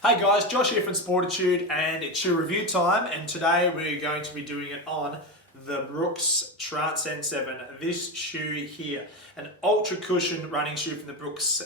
Hey guys, Josh here from Sportitude and it's shoe review time, and today we're going to be doing it on the Brooks Transcend 7. This shoe here, an ultra cushion running shoe from the Brooks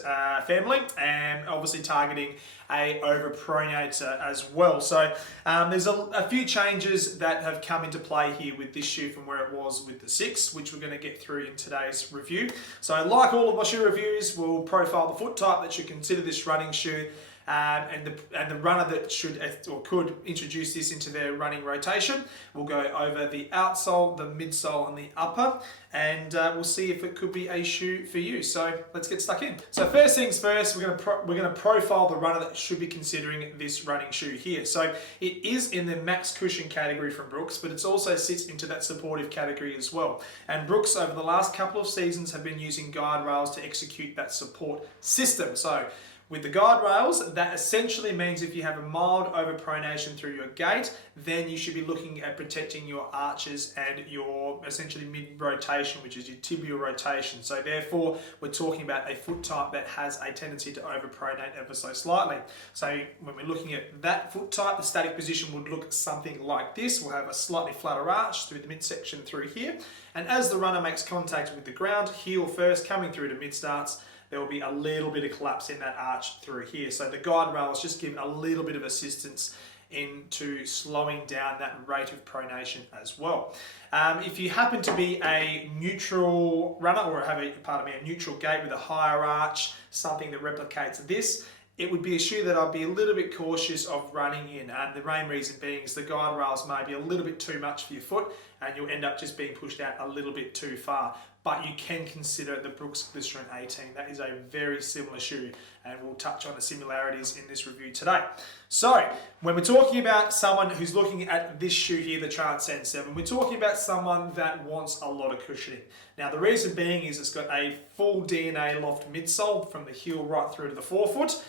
family, and obviously targeting a overpronator as well. So there's a few changes that have come into play here with this shoe from where it was with the 6, which we're going to get through in today's review. So like all of my shoe reviews, we'll profile the foot type that should consider this running shoe, and the runner that should or could introduce this into their running rotation. We'll go over the outsole, the midsole, and the upper, and we'll see if it could be a shoe for you. So let's get stuck in. So first things first, we're going to profile the runner that should be considering this running shoe here. So it is in the max cushion category from Brooks, but it also sits into that supportive category as well. And Brooks over the last couple of seasons have been using guide rails to execute that support system. So with the guard rails, that essentially means if you have a mild overpronation through your gait, then you should be looking at protecting your arches and your essentially mid-rotation, which is your tibial rotation. So therefore, we're talking about a foot type that has a tendency to overpronate ever so slightly. So when we're looking at that foot type, the static position would look something like this. We'll have a slightly flatter arch through the midsection through here. And as the runner makes contact with the ground, heel first, coming through to mid-starts, there will be a little bit of collapse in that arch through here. So the guide rails just give a little bit of assistance into slowing down that rate of pronation as well. If you happen to be a neutral runner or have a neutral gait with a higher arch, something that replicates this, it would be a shoe that I'd be a little bit cautious of running in, and the main reason being is the guide rails may be a little bit too much for your foot and you'll end up just being pushed out a little bit too far. But you can consider the Brooks Glycerin 18. That is a very similar shoe, and we'll touch on the similarities in this review today. So when we're talking about someone who's looking at this shoe here, the Transcend 7, we're talking about someone that wants a lot of cushioning. Now the reason being is it's got a full DNA loft midsole from the heel right through to the forefoot,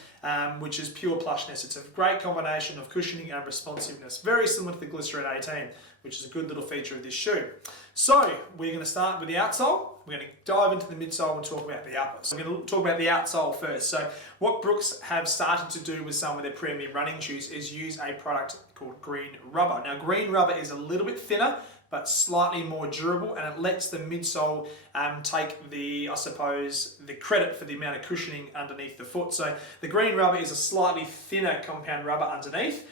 which is pure plushness. It's a great combination of cushioning and responsiveness, very similar to the Glycerin 18, which is a good little feature of this shoe. So we're going to start with the outsole. We're going to dive into the midsole and talk about the upper. So we're going to talk about the outsole first. So what Brooks have started to do with some of their premium running shoes is use a product called green rubber. Now green rubber is a little bit thinner, but slightly more durable, and it lets the midsole take the credit for the amount of cushioning underneath the foot. So the green rubber is a slightly thinner compound rubber underneath,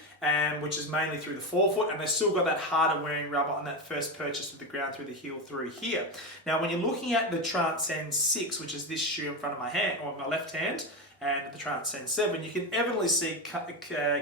which is mainly through the forefoot, and they've still got that harder wearing rubber on that first purchase with the ground through the heel through here. Now when you're looking at the Transcend 6, which is this shoe in front of my hand, or my left hand, and the Transcend 7, you can evidently see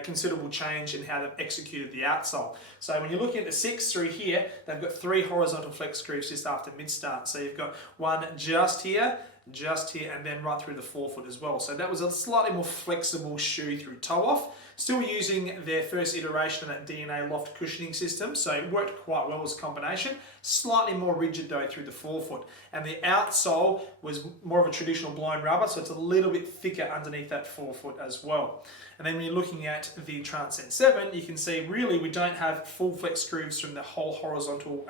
considerable change in how they've executed the outsole. So when you're looking at the 6 through here, they've got 3 horizontal flex grooves just after mid-start. So you've got one just here, and then right through the forefoot as well. So that was a slightly more flexible shoe through toe off. Still using their first iteration of that DNA loft cushioning system, so it worked quite well as a combination. Slightly more rigid though through the forefoot. And the outsole was more of a traditional blown rubber, so it's a little bit thicker underneath that forefoot as well. And then when you're looking at the Transcend 7, you can see really we don't have full flex grooves from the whole horizontal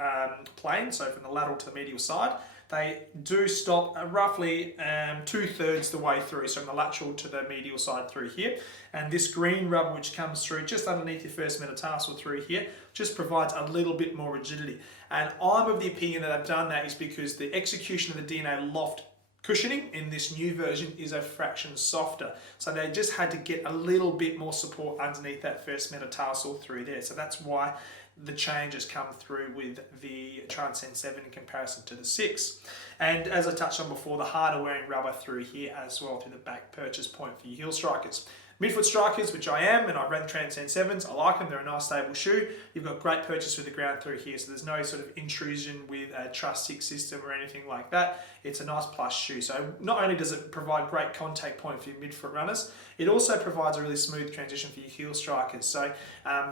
plane, so from the lateral to the medial side. They do stop roughly 2/3 the way through, so from the lateral to the medial side through here. And this green rubber, which comes through just underneath your first metatarsal through here, just provides a little bit more rigidity. And I'm of the opinion that I've done that is because the execution of the DNA loft cushioning in this new version is a fraction softer. So they just had to get a little bit more support underneath that first metatarsal through there. So that's why the changes come through with the Transcend 7 in comparison to the 6. And as I touched on before, the harder wearing rubber through here as well through the back purchase point for your heel strikers. Midfoot strikers, which I am, and I've ran the Transcend 7s, I like them, they're a nice stable shoe. You've got great purchase with the ground through here, so there's no sort of intrusion with a truss 6 system or anything like that. It's a nice plush shoe. So not only does it provide great contact point for your midfoot runners, it also provides a really smooth transition for your heel strikers. So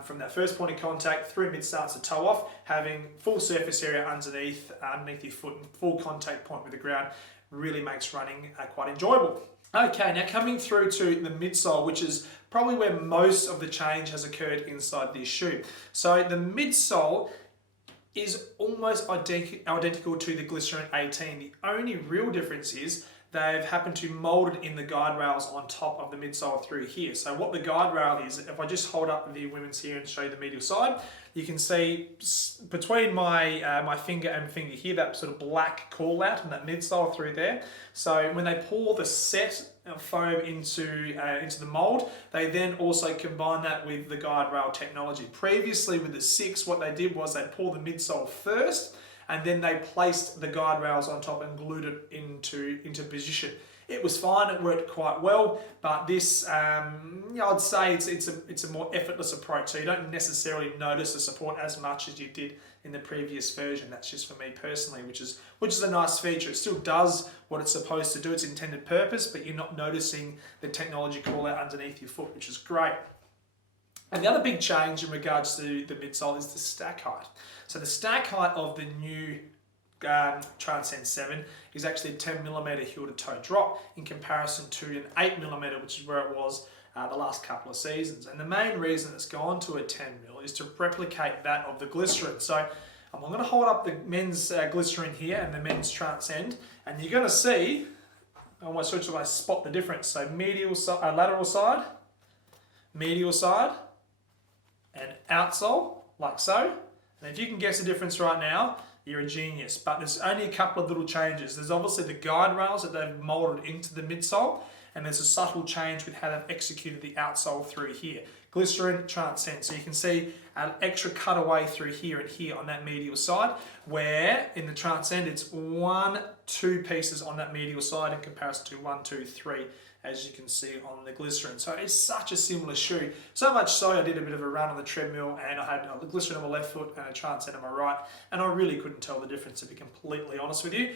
from that first point of contact through mid starts to toe off, having full surface area underneath your foot and full contact point with the ground really makes running quite enjoyable. Okay, now coming through to the midsole, which is probably where most of the change has occurred inside this shoe. So the midsole is almost identical to the Glycerin 18. The only real difference is they've happened to mold it in the guide rails on top of the midsole through here. So what the guide rail is, if I just hold up the women's here and show you the medial side, you can see between my my finger and finger here, that sort of black call out and that midsole through there. So when they pour the set foam into the mold, they then also combine that with the guide rail technology. Previously with the 6, what they did was they pour the midsole first, and then they placed the guide rails on top and glued it into position. It was fine, it worked quite well, but this, I'd say it's a more effortless approach, so you don't necessarily notice the support as much as you did in the previous version. That's just for me personally, which is a nice feature. It still does what it's supposed to do, its intended purpose, but you're not noticing the technology call out underneath your foot, which is great. And the other big change in regards to the midsole is the stack height. So the stack height of the new Transcend 7 is actually a 10mm heel to toe drop in comparison to an 8mm, which is where it was the last couple of seasons. And the main reason it's gone to a 10mm is to replicate that of the Glycerin. So I'm going to hold up the men's Glycerin here and the men's Transcend, and you're going to see, I almost switch away, spot the difference. So lateral side, medial side, and outsole, like so. And if you can guess the difference right now, you're a genius. But there's only a couple of little changes. There's obviously the guide rails that they've molded into the midsole, and there's a subtle change with how they've executed the outsole through here. Glycerin, Transcend. So you can see an extra cutaway through here and here on that medial side, where in the Transcend it's 1, 2 pieces on that medial side in comparison to 1, 2, 3, as you can see on the Glycerin. So it's such a similar shoe. So much so I did a bit of a run on the treadmill, and I had the Glycerin on my left foot and a Transcend on my right, and I really couldn't tell the difference, to be completely honest with you.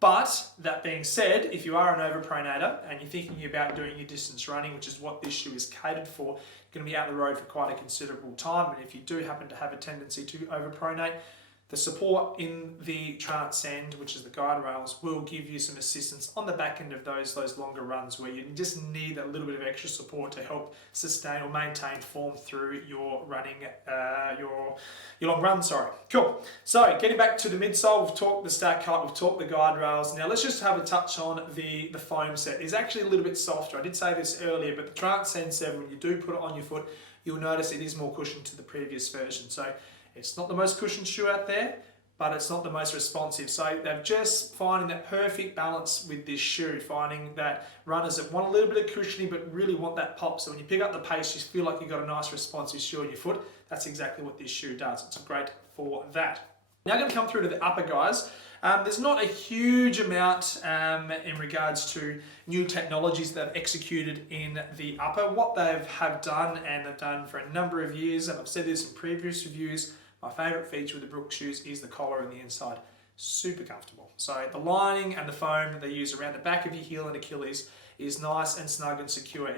But that being said, if you are an overpronator and you're thinking about doing your distance running, which is what this shoe is catered for, you're going to be out on the road for quite a considerable time. And if you do happen to have a tendency to overpronate, the support in the Transcend, which is the guide rails, will give you some assistance on the back end of those longer runs where you just need a little bit of extra support to help sustain or maintain form through your running, your long run, sorry. Cool. So getting back to the midsole, we've talked the stack height, we've talked the guide rails. Now let's just have a touch on the foam set. It's actually a little bit softer. I did say this earlier, but the Transcend 7, when you do put it on your foot, you'll notice it is more cushioned to the previous version. So it's not the most cushioned shoe out there, but it's not the most responsive. So they're just finding that perfect balance with this shoe, finding that runners that want a little bit of cushioning but really want that pop. So when you pick up the pace, you feel like you've got a nice responsive shoe on your foot. That's exactly what this shoe does. It's great for that. Now I'm going to come through to the upper, guys. There's not a huge amount in regards to new technologies that they've executed in the upper. What they have done, and they've done for a number of years, and I've said this in previous reviews, my favourite feature with the Brooks shoes is the collar on the inside. Super comfortable. So the lining and the foam that they use around the back of your heel and Achilles is nice and snug and secure.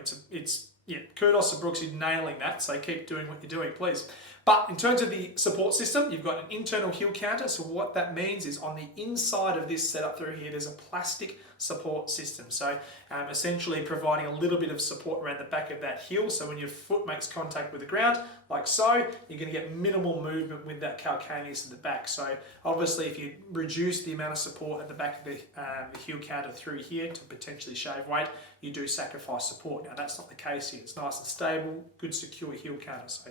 Yeah, kudos to Brooks, you're nailing that, so keep doing what you're doing, please. But in terms of the support system, you've got an internal heel counter, so what that means is on the inside of this setup through here, there's a plastic support system. So essentially providing a little bit of support around the back of that heel, so when your foot makes contact with the ground, like so, you're going to get minimal movement with that calcaneus at the back. So obviously if you reduce the amount of support at the back of the heel counter through here to potentially shave weight, you do sacrifice support. Now that's not the case here. It's nice and stable, good secure heel counter. So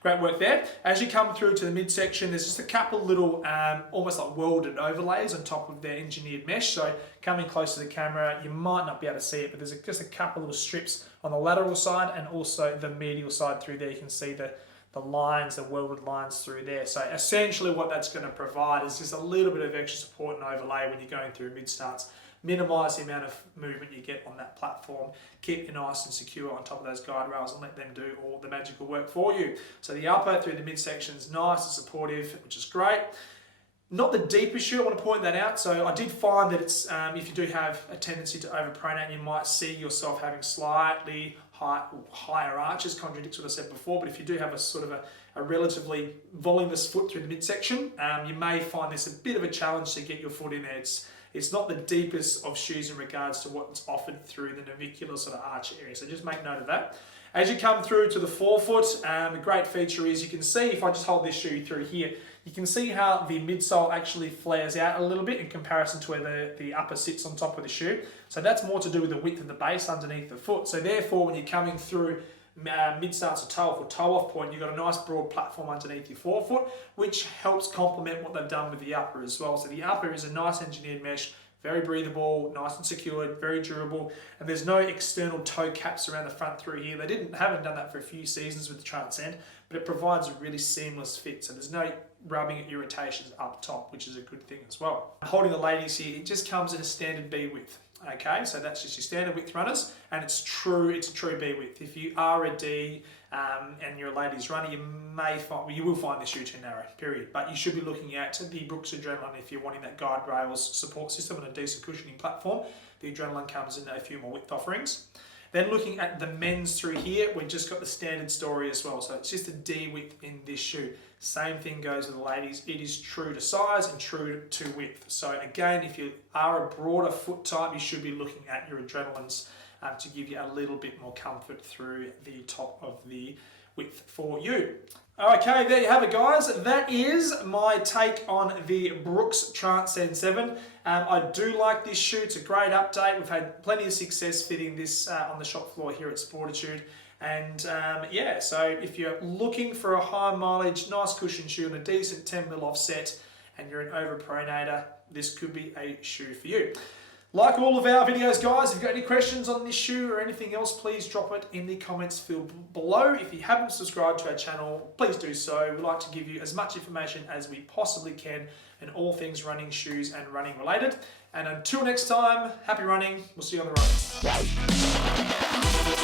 great work there. As you come through to the midsection, there's just a couple little almost like welded overlays on top of their engineered mesh. So coming close to the camera, you might not be able to see it, but there's just a couple little strips on the lateral side and also the medial side through there. You can see the lines, the welded lines through there. So essentially what that's going to provide is just a little bit of extra support and overlay when you're going through mid starts. Minimise the amount of movement you get on that platform, keep you nice and secure on top of those guide rails and let them do all the magical work for you. So the upper through the midsection is nice and supportive, which is great. Not the deepest shoe, I want to point that out. So I did find that it's if you do have a tendency to overpronate, you might see yourself having slightly higher arches, contradicts what I said before, but if you do have a sort of a relatively voluminous foot through the midsection, you may find this a bit of a challenge to get your foot in there. It's not the deepest of shoes in regards to what's offered through the navicular sort of arch area, so just make note of that. As you come through to the forefoot, a great feature is you can see, if I just hold this shoe through here, You can see how the midsole actually flares out a little bit in comparison to where the upper sits on top of the shoe. So that's more to do with the width of the base underneath the foot. So therefore, when you're coming through mid starts to toe off or toe off point, you've got a nice broad platform underneath your forefoot, which helps complement what they've done with the upper as well. So the upper is a nice engineered mesh, very breathable, nice and secured, very durable, and there's no external toe caps around the front through here. They haven't done that for a few seasons with the Transcend, but it provides a really seamless fit. So there's no rubbing irritations up top, which is a good thing as well. Holding the ladies here, it just comes in a standard B width. Okay, so that's just your standard width runners, and it's a true B width. If you are a D and you're a ladies runner, you will find the shoe too narrow, period. But you should be looking at the Brooks Adrenaline if you're wanting that guide rails support system and a decent cushioning platform. The Adrenaline comes in a few more width offerings. Then looking at the men's through here, we've just got the standard story as well. So it's just a D width in this shoe. Same thing goes with the ladies. It is true to size and true to width. So again, if you are a broader foot type, you should be looking at your Adrenalines to give you a little bit more comfort through the top of the width for you. Okay, there you have it, guys. That is my take on the Brooks Transcend 7. I do like this shoe. It's a great update. We've had plenty of success fitting this on the shop floor here at Sportitude. And yeah, so if you're looking for a high mileage, nice cushion shoe and a decent 10mm offset, and you're an overpronator, this could be a shoe for you. Like all of our videos, guys, if you've got any questions on this shoe or anything else, please drop it in the comments field below. If you haven't subscribed to our channel, please do so. We like to give you as much information as we possibly can in all things running, shoes, and running related. And until next time, happy running. We'll see you on the road.